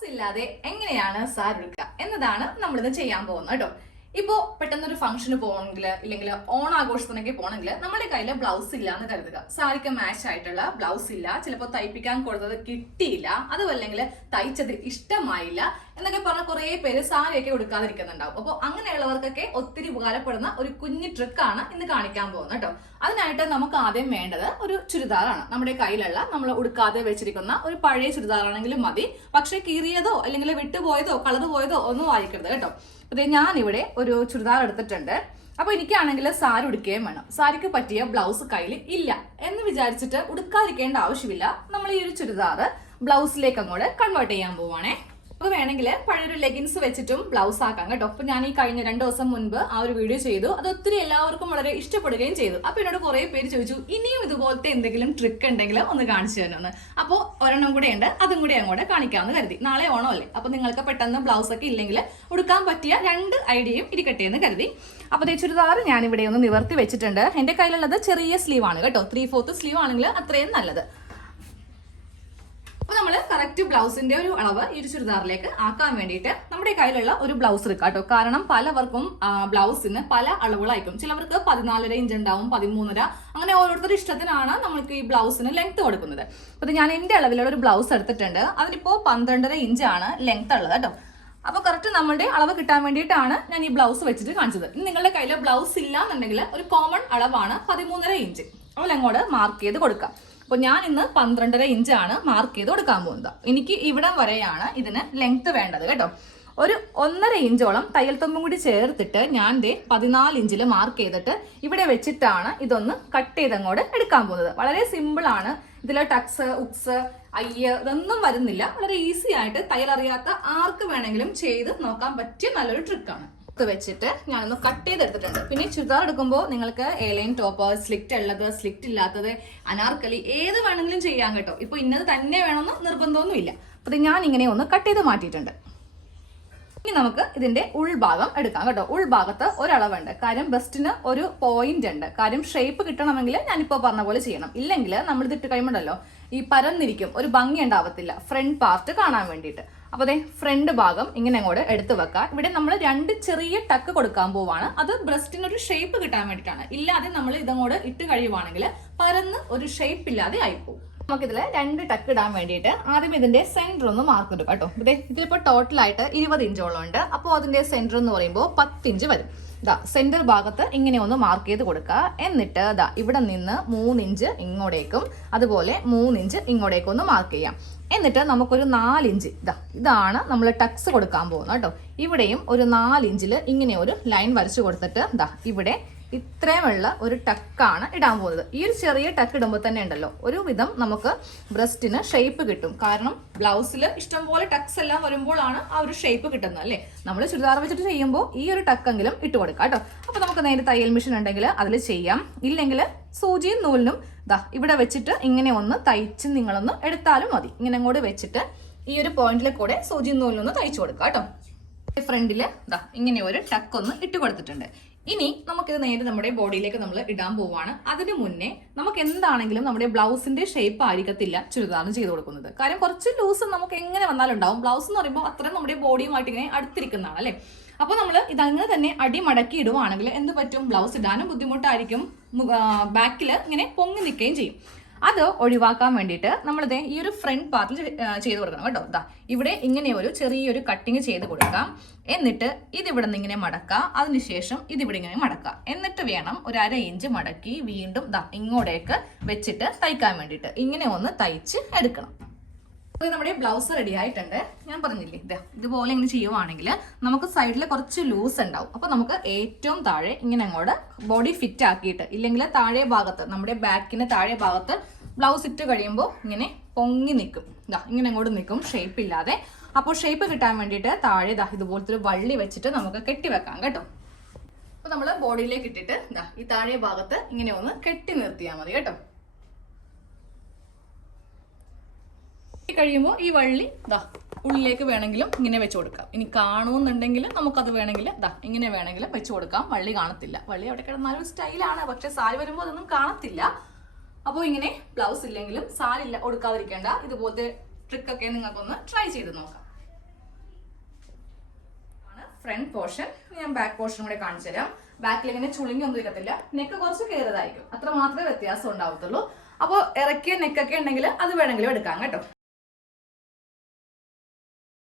Blouse ഇല്ലാതെ എങ്ങനെയാണ് സാരി എടുക്കുക എന്നതാണ് നമ്മളിത് ചെയ്യാൻ പോകുന്നത് കേട്ടോ. ഇപ്പോ പെട്ടെന്നൊരു ഫംഗ്ഷന് പോകണമെങ്കിൽ ഇല്ലെങ്കിൽ ഓണാഘോഷത്തിനൊക്കെ പോകണമെങ്കിൽ നമ്മുടെ കയ്യിൽ ബ്ലൗസ് ഇല്ല എന്ന് കരുതുക. സാരിക്ക് മാച്ച് ആയിട്ടുള്ള ബ്ലൗസ് ഇല്ല, ചിലപ്പോൾ തയ്പ്പിക്കാൻ കൊടുത്തത് കിട്ടിയില്ല, അതുമല്ലെങ്കിൽ തയ്ച്ചത് ഇഷ്ടമായില്ല എന്നൊക്കെ പറഞ്ഞ കുറെ പേര് സാരിയൊക്കെ ഉടുക്കാതിരിക്കുന്നുണ്ടാവും. അപ്പോൾ അങ്ങനെയുള്ളവർക്കൊക്കെ ഒത്തിരി ഉപകാരപ്പെടുന്ന ഒരു കുഞ്ഞു ട്രിക്കാണ് ഇന്ന് കാണിക്കാൻ പോകുന്നത് കേട്ടോ. അതിനായിട്ട് നമുക്ക് ആദ്യം വേണ്ടത് ഒരു ചുരിദാറാണ്. നമ്മുടെ കയ്യിലുള്ള നമ്മൾ ഉടുക്കാതെ വെച്ചിരിക്കുന്ന ഒരു പഴയ ചുരിദാറാണെങ്കിലും മതി, പക്ഷെ കീറിയതോ അല്ലെങ്കിൽ വിട്ടുപോയതോ കളർ പോയതോ ഒന്നും ആയിരിക്കരുത് കേട്ടോ. അതെ, ഞാനിവിടെ ഒരു ചുരിദാർ എടുത്തിട്ടുണ്ട്. അപ്പൊ എനിക്കാണെങ്കിൽ സാരി ഉടുക്കുകയും വേണം. സാരിക്ക് പറ്റിയ ബ്ലൗസ് കയ്യിൽ ഇല്ല എന്ന് വിചാരിച്ചിട്ട് ഉടുക്കാതിരിക്കേണ്ട ആവശ്യമില്ല. നമ്മൾ ഈ ഒരു ചുരിദാർ ബ്ലൗസിലേക്ക് അങ്ങോട്ട് കൺവേർട്ട് ചെയ്യാൻ പോവാണേ. അപ്പൊ വേണമെങ്കിൽ പഴയൊരു ലെഗിൻസ് വെച്ചിട്ടും ബ്ലൗസ് ആക്കാം കേട്ടോ. അപ്പൊ ഞാൻ ഈ കഴിഞ്ഞ 2 ദിവസം മുൻപ് ആ ഒരു വീഡിയോ ചെയ്തു. അത് ഒത്തിരി എല്ലാവർക്കും വളരെ ഇഷ്ടപ്പെടുകയും ചെയ്തു. അപ്പൊ എന്നോട് കുറെ പേര് ചോദിച്ചു, ഇനിയും ഇതുപോലത്തെ എന്തെങ്കിലും ട്രിക്ക് ഉണ്ടെങ്കിൽ ഒന്ന് കാണിച്ചു തരുമെന്ന്. അപ്പോൾ ഒരെണ്ണം കൂടെ ഉണ്ട്, അതും കൂടി അങ്ങോട്ട് കാണിക്കാമെന്ന് കരുതി. നാളെ ഓണം അല്ലേ, അപ്പൊ നിങ്ങൾക്ക് പെട്ടെന്ന് ബ്ലൗസ് ഒക്കെ ഇല്ലെങ്കിൽ ഉടുക്കാൻ പറ്റിയ 2 ഐഡിയയും ഇരിക്കട്ടെ എന്ന് കരുതി. അപ്പൊ ഈ ചുരിദാർ ഞാൻ ഇവിടെ ഒന്ന് നിവർത്തി വെച്ചിട്ടുണ്ട്. എന്റെ കയ്യിലുള്ളത് ചെറിയ സ്ലീവ് ആണ് കേട്ടോ. 3/4 സ്ലീവ് ആണെങ്കിൽ അത്രയും നല്ലത്. അപ്പൊ നമ്മൾ കറക്റ്റ് ബ്ലൗസിന്റെ ഒരു അളവ് ഈ ഒരു ചുരിദാറിലേക്ക് ആക്കാൻ വേണ്ടിയിട്ട് നമ്മുടെ കയ്യിലുള്ള ഒരു ബ്ലൗസ് എടുക്കാം കേട്ടോ. കാരണം പലവർക്കും ബ്ലൗസിന് പല അളവുകളായിരിക്കും. ചിലവർക്ക് 14.5 ഇഞ്ച് ഉണ്ടാവും, 13.5, അങ്ങനെ ഓരോരുത്തരുടെ ഇഷ്ടത്തിനാണ് നമ്മൾക്ക് ഈ ബ്ലൗസിന് ലെങ്ത് കൊടുക്കുന്നത്. അപ്പൊ ഞാൻ എന്റെ അളവിലുള്ള ഒരു ബ്ലൗസ് എടുത്തിട്ടുണ്ട്. അതിനിപ്പോ 12.5 ഇഞ്ചാണ് ലെങ്ത് ഉള്ളത് കേട്ടോ. അപ്പൊ കറക്റ്റ് നമ്മളുടെ അളവ് കിട്ടാൻ വേണ്ടിയിട്ടാണ് ഞാൻ ഈ ബ്ലൗസ് വെച്ചിട്ട് കാണിച്ചത്. ഇനി നിങ്ങളുടെ കയ്യിൽ ബ്ലൗസ് ഇല്ല എന്നുണ്ടെങ്കിൽ ഒരു കോമൺ അളവാണ് 13.5 ഇഞ്ച്. അപ്പോൾ അങ്ങോട്ട് മാർക്ക് ചെയ്ത് കൊടുക്കാം. അപ്പൊ ഞാൻ ഇന്ന് 12.5 ഇഞ്ചാണ് മാർക്ക് ചെയ്ത് കൊടുക്കാൻ പോകുന്നത്. എനിക്ക് ഇവിടം വരെയാണ് ഇതിന് ലെങ്ത് വേണ്ടത് കേട്ടോ. ഒരു 1.5 ഇഞ്ചോളം തയ്യൽ തുമ്പും കൂടി ചേർത്തിട്ട് ഞാൻ 14 ഇഞ്ചിൽ മാർക്ക് ചെയ്തിട്ട് ഇവിടെ വെച്ചിട്ടാണ് ഇതൊന്ന് കട്ട് ചെയ്തങ്ങോട്ട് എടുക്കാൻ പോകുന്നത്. വളരെ സിമ്പിൾ ആണ്. ഇതിൽ ടക്സ്, ഉക്സ്, ഇതൊന്നും വരുന്നില്ല. വളരെ ഈസി ആയിട്ട് തയ്യൽ അറിയാത്ത ആർക്ക് വേണമെങ്കിലും ചെയ്ത് നോക്കാൻ പറ്റിയ നല്ലൊരു ട്രിക്കാണ്. വെച്ചിട്ട് ഞാനൊന്ന് കട്ട് ചെയ്തെടുത്തിട്ടുണ്ട്. പിന്നെ ചുരിദാർ എടുക്കുമ്പോൾ നിങ്ങൾക്ക് എലൈൻ ടോപ്പ്, സ്ലിറ്റ് ഉള്ളത്, സ്ലിറ്റ് ഇല്ലാത്തത്, അനാർക്കലി ഏത് വേണമെങ്കിലും ചെയ്യാം കേട്ടോ. ഇപ്പൊ ഇന്നത് തന്നെ വേണമെന്ന് നിർബന്ധമൊന്നുമില്ല. അപ്പൊ ഞാൻ ഇങ്ങനെ ഒന്ന് കട്ട് ചെയ്ത് മാറ്റിയിട്ടുണ്ട്. ഇനി നമുക്ക് ഇതിന്റെ ഉൾഭാഗം എടുക്കാം കേട്ടോ. ഉൾഭാഗത്ത് ഒരളവുണ്ട്. കാര്യം ബെസ്റ്റിന് ഒരു പോയിന്റ് ഉണ്ട്. കാര്യം ഷേപ്പ് കിട്ടണമെങ്കിൽ ഞാനിപ്പോ പറഞ്ഞ പോലെ ചെയ്യണം. ഇല്ലെങ്കിൽ നമ്മൾ ഇതിട്ട് കഴിയുമ്പോഴല്ലോ ഈ പരന്നിരിക്കും, ഒരു ഭംഗി ഉണ്ടാവത്തില്ല ഫ്രണ്ട് പാർട്ട് കാണാൻ വേണ്ടിയിട്ട്. അപ്പൊ അതെ, ഫ്രണ്ട് ഭാഗം ഇങ്ങനെ അങ്ങോട്ട് എടുത്തു വെക്കാം. ഇവിടെ നമ്മൾ 2 ചെറിയ ടക്ക് കൊടുക്കാൻ പോവാണ്. അത് ബ്രസ്റ്റിന് ഒരു ഷേപ്പ് കിട്ടാൻ വേണ്ടിയിട്ടാണ്. ഇല്ലാതെ നമ്മൾ ഇതങ്ങോട്ട് ഇട്ട് കഴിയുവാണെങ്കിൽ പരന്ന് ഒരു ഷേപ്പ് ഇല്ലാതെ ആയിപ്പോവും. നമുക്കിതിൽ 2 ടക്ക് ഇടാൻ വേണ്ടിയിട്ട് ആദ്യം ഇതിന്റെ സെന്റർ ഒന്ന് മാർക്ക് എടുക്കാം കേട്ടോ. ഇതിലിപ്പോ ടോട്ടലായിട്ട് 20 ഇഞ്ചോളം ഉണ്ട്. അപ്പോൾ അതിന്റെ സെന്റർ എന്ന് പറയുമ്പോൾ 10 ഇഞ്ച് വരും. സെന്റർ ഭാഗത്ത് ഇങ്ങനെ ഒന്ന് മാർക്ക് ചെയ്ത് കൊടുക്കുക. എന്നിട്ട് ഇവിടെ നിന്ന് 3 ഇഞ്ച് ഇങ്ങോട്ടേക്കും അതുപോലെ 3 ഇഞ്ച് ഇങ്ങോട്ടേക്കും ഒന്ന് മാർക്ക് ചെയ്യാം. എന്നിട്ട് നമുക്കൊരു 4 ഇഞ്ച് ഇതാണ് നമ്മൾ ടക്സ് കൊടുക്കാൻ പോകുന്നത് കേട്ടോ. ഇവിടെയും ഒരു 4 ഇഞ്ചിൽ ഇങ്ങനെ ഒരു ലൈൻ വരച്ചു കൊടുത്തിട്ട് ഇവിടെ ഇത്രയുമുള്ള ഒരു ടക്കാണ് ഇടാൻ പോകുന്നത്. ഈ ഒരു ചെറിയ ടക്ക് ഇടുമ്പോൾ തന്നെ ഉണ്ടല്ലോ ഒരു വിധം നമുക്ക് ബ്രസ്റ്റിന് ഷേപ്പ് കിട്ടും. കാരണം ബ്ലൗസിൽ ഇഷ്ടംപോലെ ടക്സ് എല്ലാം വരുമ്പോഴാണ് ആ ഒരു ഷേപ്പ് കിട്ടുന്നത് അല്ലേ. നമ്മൾ ചുരിദാർ വെച്ചിട്ട് ചെയ്യുമ്പോൾ ഈ ഒരു ടക്കെങ്കിലും ഇട്ട് കൊടുക്കാം കേട്ടോ. അപ്പൊ നമുക്ക് നേരെ തയ്യൽ മെഷീൻ ഉണ്ടെങ്കിൽ അതിൽ ചെയ്യാം. ഇല്ലെങ്കിൽ സൂചിയും നൂലിനും ഇവിടെ വെച്ചിട്ട് ഇങ്ങനെ ഒന്ന് തയ്ച്ച് നിങ്ങളൊന്ന് എടുത്താലും മതി. ഇങ്ങനെ അങ്ങോട്ട് വെച്ചിട്ട് ഈ ഒരു പോയിന്റിൽ കൂടെ സൂചിയും നൂലിനൊന്ന് തയ്ച്ചു കൊടുക്കാം കേട്ടോ. ഫ്രണ്ടില് ഇങ്ങനെ ഒരു ടക്ക് ഒന്ന് ഇട്ട് കൊടുത്തിട്ടുണ്ട്. ഇനി നമുക്കിത് നേരെ നമ്മുടെ ബോഡിയിലേക്ക് നമ്മൾ ഇടാൻ പോവാണ്. അതിന് മുന്നേ നമുക്ക് എന്താണെങ്കിലും നമ്മുടെ ബ്ലൗസിന്റെ ഷേപ്പ് ആയിരിക്കത്തില്ല ചുരിദാറിന് ചെയ്ത് കൊടുക്കുന്നത്. കാര്യം കുറച്ച് ലൂസ് നമുക്ക് എങ്ങനെ വന്നാലും ഉണ്ടാവും. ബ്ലൗസ് എന്ന് പറയുമ്പോൾ അത്രയും നമ്മുടെ ബോഡിയുമായിട്ട് ഇങ്ങനെ അടുത്തിരിക്കുന്നതാണ് അല്ലേ. അപ്പൊ നമ്മൾ ഇതങ്ങനെ തന്നെ അടി മടക്കി ഇടുവാണെങ്കിൽ എന്ത് പറ്റും, ബ്ലൗസ് ഇടാനും ബുദ്ധിമുട്ടായിരിക്കും, ബാക്കിൽ ഇങ്ങനെ പൊങ്ങി നിൽക്കുകയും ചെയ്യും. അത് ഒഴിവാക്കാൻ വേണ്ടിയിട്ട് നമ്മളിത് ഈ ഒരു ഫ്രണ്ട് പാർട്ടിൽ ചെയ്ത് കൊടുക്കണം കേട്ടോ. ഇവിടെ ഇങ്ങനെ ഒരു ചെറിയൊരു കട്ടിങ് ചെയ്ത് കൊടുക്കാം. എന്നിട്ട് ഇതിവിടെ നിന്ന് ഇങ്ങനെ മടക്കാം. അതിനുശേഷം ഇതിവിടെ ഇങ്ങനെ മടക്കാം. എന്നിട്ട് വേണം ഒരു 1/2 ഇഞ്ച് മടക്കി വീണ്ടും ഇങ്ങോട്ടേക്ക് വെച്ചിട്ട് തയ്ക്കാൻ വേണ്ടിയിട്ട് ഇങ്ങനെ ഒന്ന് തയ്ച്ച് എടുക്കണം. നമ്മുടെ ബ്ലൗസ് റെഡി ആയിട്ടുണ്ട്. ഞാൻ പറഞ്ഞില്ലേ ഇതുപോലെ ഇങ്ങനെ ചെയ്യുവാണെങ്കിൽ നമുക്ക് സൈഡിൽ കുറച്ച് ലൂസ് ഉണ്ടാവും. അപ്പൊ നമുക്ക് ഏറ്റവും താഴെ ഇങ്ങനെ അങ്ങോട്ട് ബോഡി ഫിറ്റ് ആക്കിയിട്ട്, ഇല്ലെങ്കിൽ താഴെ ഭാഗത്ത് നമ്മുടെ ബാക്കിന് താഴെ ഭാഗത്ത് ബ്ലൗസ് ഇട്ട് കഴിയുമ്പോൾ ഇങ്ങനെ പൊങ്ങി നിൽക്കും. ഇങ്ങനെ അങ്ങോട്ട് നിൽക്കും ഷേപ്പ് ഇല്ലാതെ. അപ്പോൾ ഷേപ്പ് കിട്ടാൻ വേണ്ടിയിട്ട് താഴെ ഇതുപോലത്തെ ഒരു വള്ളി വെച്ചിട്ട് നമുക്ക് കെട്ടിവെക്കാം കേട്ടോ. അപ്പൊ നമ്മൾ ബോഡിയിലേക്ക് ഇട്ടിട്ട് ഈ താഴെ ഭാഗത്ത് ഇങ്ങനെ ഒന്ന് കെട്ടി നിർത്തിയാൽ മതി കേട്ടോ. കഴിയുമ്പോൾ ഈ വള്ളി ഉള്ളിലേക്ക് വേണമെങ്കിലും ഇങ്ങനെ വെച്ച് കൊടുക്കാം. ഇനി കാണുമെന്നുണ്ടെങ്കിൽ നമുക്കത് വേണമെങ്കിൽ ഇങ്ങനെ വേണമെങ്കിലും വെച്ച് കൊടുക്കാം. വള്ളി കാണത്തില്ല. വള്ളി അവിടെ കിടന്നാലും സ്റ്റൈലാണ്, പക്ഷെ സാരി വരുമ്പോൾ അതൊന്നും കാണത്തില്ല. അപ്പോൾ ഇങ്ങനെ ബ്ലൗസ് ഇല്ലെങ്കിലും സാരി കൊടുക്കാതിരിക്കേണ്ട ഇതുപോലത്തെ ട്രിക്കൊക്കെ നിങ്ങൾക്കൊന്ന് ട്രൈ ചെയ്ത് നോക്കാം. Front portion. ഞാൻ ബാക്ക് പോർഷൻ കൂടെ കാണിച്ചു തരാം. ബാക്കിൽ ഇങ്ങനെ ചുളിങ്ങൊന്നും ഇരിക്കത്തില്ല, നെക്ക് കുറച്ച് കയറിയതായിരിക്കും, അത്ര മാത്രമേ വ്യത്യാസം ഉണ്ടാവത്തുള്ളൂ. അപ്പോൾ ഇറക്കിയ നെക്കൊക്കെ ഉണ്ടെങ്കിൽ അത് വേണമെങ്കിലും എടുക്കാം കേട്ടോ.